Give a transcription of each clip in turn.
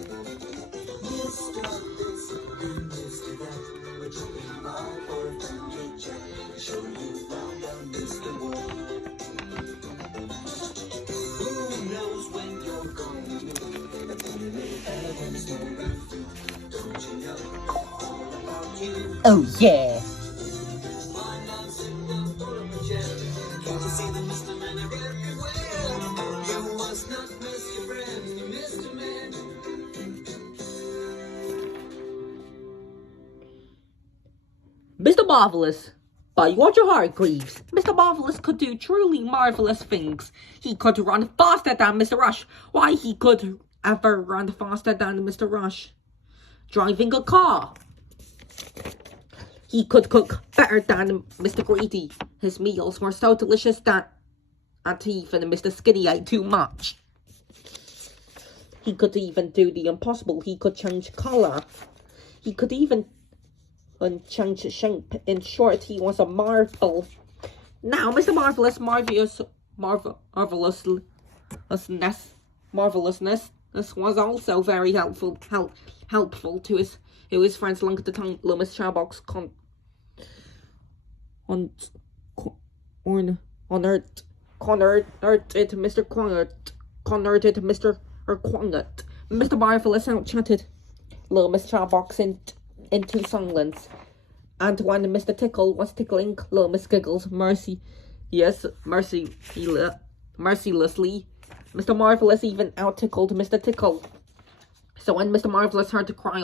Mr. This and Mr. That, we're dropping by for a family chat. Sure you found out Mr. What. Who knows when you're gonna meet? If only Evan's more than you. Don't you know all about you? Oh yeah. Why not sit down for a chat? Can't you see the Mr. Men are everywhere? You must not miss your friends, you Mr. Men. Mr. Marvellous, by Roger Hargreaves. Mr. Marvellous could do truly marvellous things. He could run faster than Mr. Rush. Why, he could ever run faster than Mr. Rush? Driving a car. He could cook better than Mr. Greedy. His meals were so delicious that even Mr. Skinny ate too much. He could even do the impossible. He could change colour. He could even change shape. In short, he was a marvel. Now, Mr. Marvellous, marvellousness was also very helpful to his friends along the time. Loomis Charbox converted Mr. Quiet. Mr. Marvellous out-chatted Loomis Charbox into silence. And when Mr. Tickle was tickling, Loomis giggles mercilessly. Mr. Marvellous even out-tickled Mr. Tickle. So when Mr. Marvellous heard a cry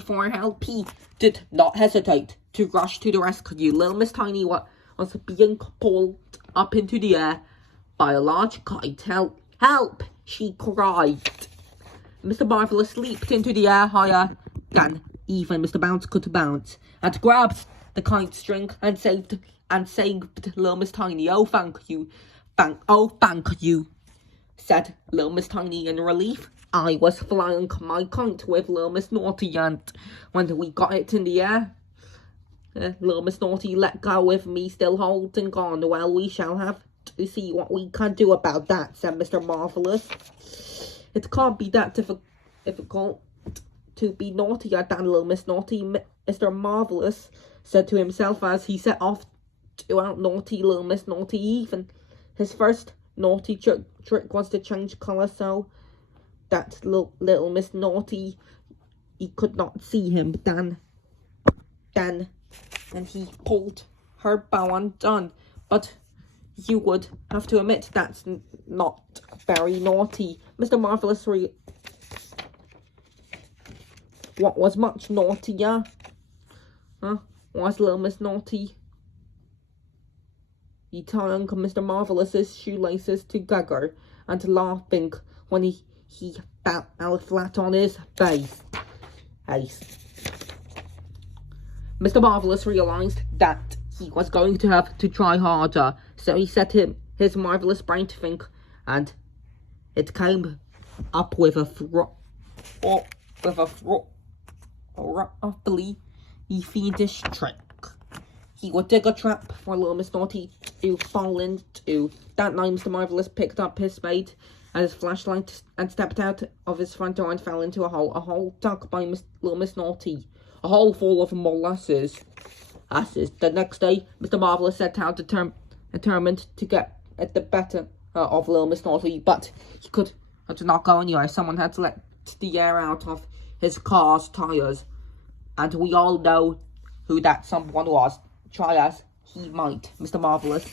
for help, he did not hesitate to rush to the rescue. Little Miss Tiny was being pulled up into the air by a large kite. Help! Help! She cried. Mr. Marvellous leaped into the air higher than even Mr. Bounce could bounce, and grabbed the kite string and saved Little Miss Tiny. Oh, thank you, said Little Miss Tiny in relief. I was flying my kite with Little Miss Naughty, and when we got it in the air, Little Miss Naughty let go with me still holding on. Well, we shall have to see what we can do about that, said Mr. Marvellous. It can't be that difficult to be naughtier than Little Miss Naughty, Mr. Marvellous said to himself as he set off to out-naughty Little Miss Naughty. Even his first naughty trick was to change colour so that Little Miss Naughty, he could not see him. Then he pulled her bow undone. But you would have to admit that's not very naughty. Mr. Marvellous what was much naughtier was Little Miss Naughty. He tying Mr. Marvellous's shoelaces together and laughing when he fell flat on his face. Mr. Marvellous realised that he was going to have to try harder, so he set his marvellous brain to think, and it came up with a roughly fiendish trick. He would dig a trap for Little Miss Naughty to fall into. That night, Mr. Marvellous picked up his spade and his flashlight and stepped out of his front door and fell into a hole dug by Little Miss Naughty. A hole full of molasses. The next day, Mr. Marvellous set out determined to get at the better of Little Miss Naughty, but he could not go anywhere. Someone had to let the air out of his car's tyres, and we all know who that someone was. Try as he might, Mr. Marvellous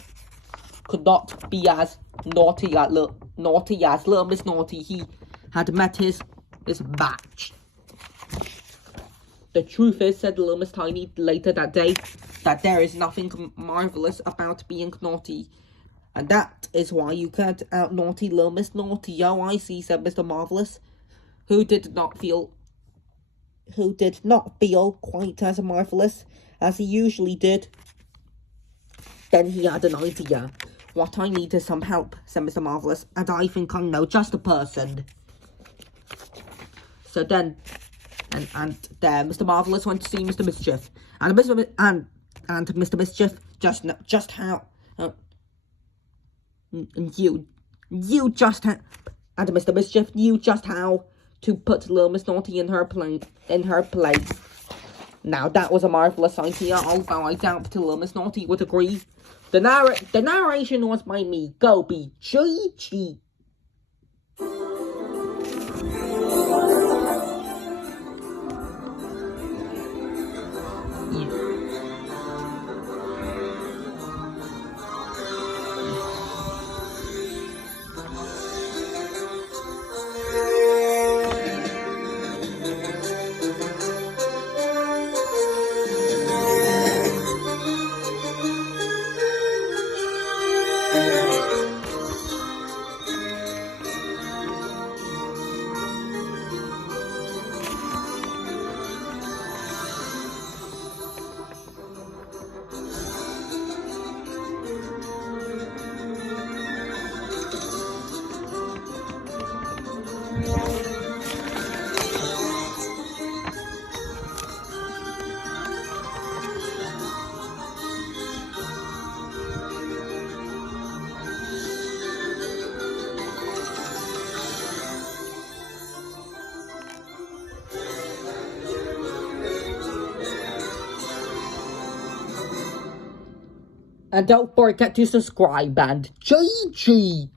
could not be as naughty as Little Miss Naughty. He had met his match. The truth is, said Little Miss Tiny later that day, that there is nothing marvellous about being naughty. And that is why you can't out-naughty Little Miss Naughty. Oh, I see, said Mr. Marvellous, who did not feel quite as marvellous as he usually did. Then he had an idea. What I need is some help, said Mr. Marvellous, and I think I know just the person. So then, and there, Mr. Marvellous went to see Mr. Mischief, and Mr. Mischief just how you just And Mr. Mischief knew just how to put Little Miss Naughty in her place. Now that was a marvelous idea, although I doubt Little Miss Naughty would agree. The narration was by me, Goby. GG. And don't forget to subscribe and GG.